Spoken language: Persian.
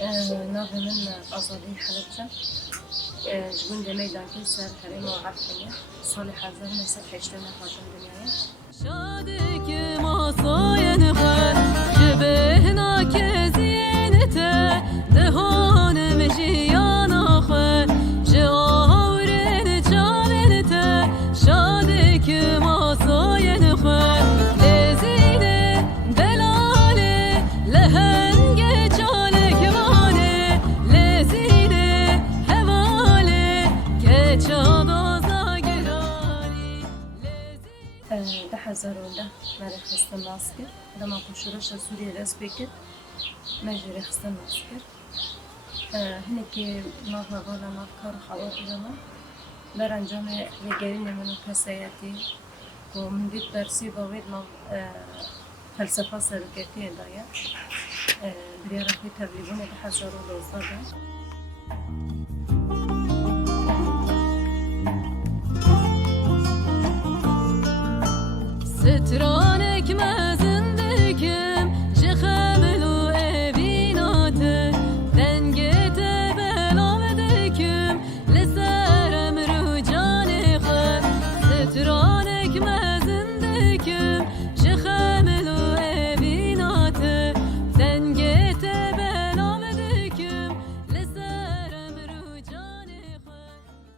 ناظم من أزادي حلبجة جبون دميدان كل سر حريم وعفية صالح عزام من سبح اشتنا خاتم دنياي شادك ما صاين خير جبهنا كزينته دهون مجيانا خير جاورين جابنته شادك ما صاين خير لزينه دلاله لهنجه جالك بانه لزينه هواله كچادا زاگرانی ده هزارونده مرا خستن ناسکر لما پشورش سوریه دست بکر مجری خستن ناسکر هنی که ناف مقاله ناف کار خواهد دارم بر انجام رگرین منو کسایتی و من دید برسی باید ناف فلسفه سرکتی دایا برای رفتی تبلیغون ده هزارونده ده سترا